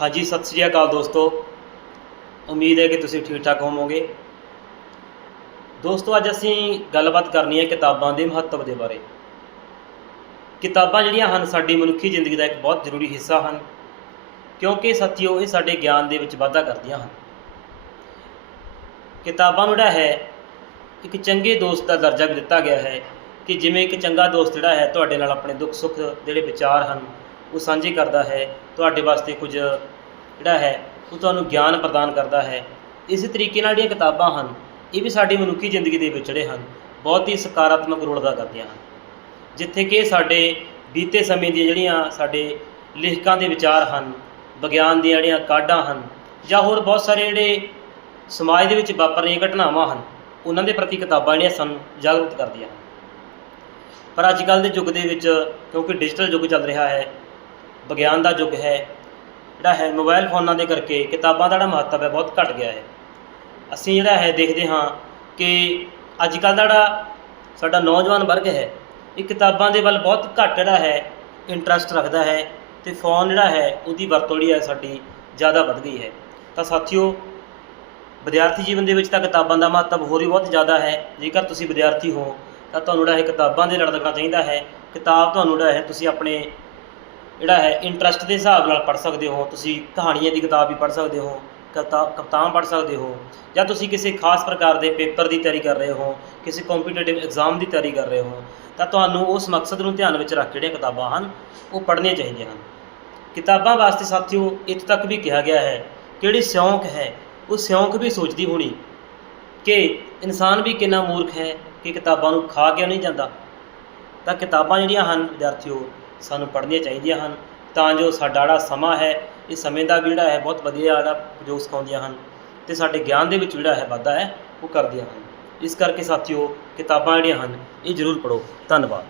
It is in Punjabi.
ਹਾਂਜੀ, ਸਤਿ ਸ੍ਰੀ ਅਕਾਲ ਦੋਸਤੋ। ਉਮੀਦ ਹੈ ਕਿ ਤੁਸੀਂ ਠੀਕ ਠਾਕ ਹੋਵੋਗੇ। ਦੋਸਤੋ, ਅੱਜ ਅਸੀਂ ਗੱਲਬਾਤ ਕਰਨੀ ਹੈ ਕਿਤਾਬਾਂ ਦੇ ਮਹੱਤਵ ਦੇ ਬਾਰੇ। ਕਿਤਾਬਾਂ ਜਿਹੜੀਆਂ ਹਨ, ਸਾਡੀ ਮਨੁੱਖੀ ਜ਼ਿੰਦਗੀ ਦਾ ਇੱਕ ਬਹੁਤ ਜ਼ਰੂਰੀ ਹਿੱਸਾ ਹਨ, ਕਿਉਂਕਿ ਸਾਥੀਓ ਇਹ ਸਾਡੇ ਗਿਆਨ ਦੇ ਵਿੱਚ ਵਾਧਾ ਕਰਦੀਆਂ ਹਨ। ਕਿਤਾਬਾਂ ਨੂੰ ਜਿਹੜਾ ਹੈ, ਇੱਕ ਚੰਗੇ ਦੋਸਤ ਦਾ ਦਰਜਾ ਵੀ ਦਿੱਤਾ ਗਿਆ ਹੈ ਕਿ ਜਿਵੇਂ ਇੱਕ ਚੰਗਾ ਦੋਸਤ ਜਿਹੜਾ ਹੈ, ਤੁਹਾਡੇ ਨਾਲ ਆਪਣੇ ਦੁੱਖ ਸੁੱਖ ਜਿਹੜੇ ਵਿਚਾਰ ਹਨ ਉਹ ਸਾਂਝੇ ਕਰਦਾ ਹੈ, ਤੁਹਾਡੇ ਵਾਸਤੇ ਕੁਝ ਜਿਹੜਾ ਹੈ, ਉਹ ਤੁਹਾਨੂੰ ਗਿਆਨ ਪ੍ਰਦਾਨ ਕਰਦਾ ਹੈ। ਇਸੇ ਤਰੀਕੇ ਨਾਲ ਜਿਹੜੀਆਂ ਕਿਤਾਬਾਂ ਹਨ, ਇਹ ਵੀ ਸਾਡੀ ਮਨੁੱਖੀ ਜ਼ਿੰਦਗੀ ਦੇ ਵਿੱਚ ਜਿਹੜੇ ਹਨ, ਬਹੁਤ ਹੀ ਸਕਾਰਾਤਮਕ ਰੋਲ ਅਦਾ ਕਰਦੀਆਂ ਹਨ। ਜਿੱਥੇ ਕਿ ਸਾਡੇ ਬੀਤੇ ਸਮੇਂ ਦੀਆਂ ਜਿਹੜੀਆਂ ਸਾਡੇ ਲੇਖਕਾਂ ਦੇ ਵਿਚਾਰ ਹਨ, ਵਿਗਿਆਨ ਦੀਆਂ ਜਿਹੜੀਆਂ ਕਾਢਾਂ ਹਨ, ਜਾਂ ਹੋਰ ਬਹੁਤ ਸਾਰੇ ਜਿਹੜੇ ਸਮਾਜ ਦੇ ਵਿੱਚ ਵਾਪਰ ਰਹੀਆਂ ਘਟਨਾਵਾਂ ਹਨ, ਉਹਨਾਂ ਦੇ ਪ੍ਰਤੀ ਕਿਤਾਬਾਂ ਜਿਹੜੀਆਂ ਸਾਨੂੰ ਜਾਗਰੂਕ ਕਰਦੀਆਂ ਹਨ। ਪਰ ਅੱਜ ਕੱਲ੍ਹ ਦੇ ਯੁੱਗ ਦੇ ਵਿੱਚ, ਕਿਉਂਕਿ ਡਿਜੀਟਲ ਯੁੱਗ ਚੱਲ ਰਿਹਾ ਹੈ ਵਿਗਿਆਨ ਦਾ ਯੁੱਗ ਹੈ। ਜਿਹੜਾ ਹੈ, ਮੋਬਾਈਲ ਫੋਨਾਂ ਦੇ ਕਰਕੇ ਕਿਤਾਬਾਂ ਦਾ ਜਿਹੜਾ ਮਹੱਤਵ ਹੈ, ਬਹੁਤ ਘਟ ਗਿਆ ਹੈ। ਅਸੀਂ ਜਿਹੜਾ ਹੈ ਦੇਖਦੇ ਹਾਂ ਕਿ ਅੱਜ ਕੱਲ੍ਹ ਦਾ ਜਿਹੜਾ ਸਾਡਾ ਨੌਜਵਾਨ ਵਰਗ ਹੈ, ਇਹ ਕਿਤਾਬਾਂ ਦੇ ਵੱਲ ਬਹੁਤ ਘੱਟ ਜਿਹੜਾ ਹੈ ਇੰਟਰਸਟ ਰੱਖਦਾ ਹੈ ਤੇ ਫੋਨ ਜਿਹੜਾ ਹੈ, ਉਹਦੀ ਵਰਤੋਂ ਜਿਹੜੀ ਹੈ ਸਾਡੀ ਜ਼ਿਆਦਾ ਵੱਧ ਗਈ ਹੈ। ਤਾਂ ਸਾਥੀਓ, ਵਿਦਿਆਰਥੀ ਜੀਵਨ ਦੇ ਵਿੱਚ ਤਾਂ ਕਿਤਾਬਾਂ ਦਾ ਮਹੱਤਵ ਹੋਰ ਹੀ ਬਹੁਤ ਜ਼ਿਆਦਾ ਹੈ। ਜੇਕਰ ਤੁਸੀਂ ਵਿਦਿਆਰਥੀ ਹੋ, ਤਾਂ ਤੁਹਾਨੂੰ ਜਿਹੜਾ ਹੈ ਕਿਤਾਬਾਂ ਦੇ ਲੜ ਲੱਗਣਾ ਚਾਹੀਦਾ ਹੈ। ਕਿਤਾਬ ਤੁਹਾਨੂੰ ਜਿਹੜਾ ਹੈ, ਤੁਸੀਂ ਆਪਣੇ ਜਿਹੜਾ ਹੈ ਇੰਟਰਸਟ ਦੇ ਹਿਸਾਬ ਨਾਲ ਪੜ੍ਹ ਸਕਦੇ ਹੋ, ਤੁਸੀਂ ਕਹਾਣੀਆਂ ਦੀ ਕਿਤਾਬ ਵੀ ਪੜ੍ਹ ਸਕਦੇ ਹੋ, ਕਤਾ, ਕਵਿਤਾਵਾਂ ਪੜ੍ਹ ਸਕਦੇ ਹੋ, ਜਾਂ ਤੁਸੀਂ ਕਿਸੇ ਖਾਸ ਪ੍ਰਕਾਰ ਦੇ ਪੇਪਰ ਦੀ ਤਿਆਰੀ ਕਰ ਰਹੇ ਹੋ, ਕਿਸੇ ਕੰਪੀਟੀਟਿਵ ਐਗਜ਼ਾਮ ਦੀ ਤਿਆਰੀ ਕਰ ਰਹੇ ਹੋ, ਤਾਂ ਤੁਹਾਨੂੰ ਉਸ ਮਕਸਦ ਨੂੰ ਧਿਆਨ ਵਿੱਚ ਰੱਖ ਜਿਹੜੀਆਂ ਕਿਤਾਬਾਂ ਹਨ, ਉਹ ਪੜ੍ਹਨੀਆਂ ਚਾਹੀਦੀਆਂ ਹਨ। ਕਿਤਾਬਾਂ ਵਾਸਤੇ ਸਾਥੀਓ, ਇੱਥੇ ਤੱਕ ਵੀ ਕਿਹਾ ਗਿਆ ਹੈ ਕਿ ਜਿਹੜੀ ਸਿਉਂਕ ਹੈ, ਉਹ ਸਿਉਂਕ ਵੀ ਸੋਚਦੀ ਹੋਣੀ, ਕਿ ਇਨਸਾਨ ਵੀ ਕਿੰਨਾ ਮੂਰਖ ਹੈ, ਕਿ ਕਿਤਾਬਾਂ ਨੂੰ ਖਾ ਕੇ ਨਹੀਂ ਜਾਂਦਾ। ਤਾਂ ਕਿਤਾਬਾਂ ਜਿਹੜੀਆਂ ਹਨ, ਵਿਦਿਆਰਥੀਓ ਸਾਨੂੰ ਪੜ੍ਹਨੀਆਂ ਚਾਹੀਦੀਆਂ ਹਨ, ਤਾਂ ਜੋ ਸਾਡਾ ਜਿਹੜਾ ਸਮਾਂ ਹੈ, ਇਹ ਸਮੇਂ ਦਾ ਵੀ ਜਿਹੜਾ ਹੈ, ਬਹੁਤ ਵਧੀਆ ਜਿਹੜਾ ਉਪਯੋਗ ਸਿਖਾਉਂਦੀਆਂ ਹਨ ਤੇ ਸਾਡੇ ਗਿਆਨ ਦੇ ਵਿੱਚ ਜਿਹੜਾ ਹੈ ਵਾਧਾ ਹੈ, ਉਹ ਕਰਦੀਆਂ ਹਨ। ਇਸ ਕਰਕੇ ਸਾਥੀਓ, ਕਿਤਾਬਾਂ ਜਿਹੜੀਆਂ ਹਨ, ਇਹ ਜ਼ਰੂਰ ਪੜ੍ਹੋ। ਧੰਨਵਾਦ।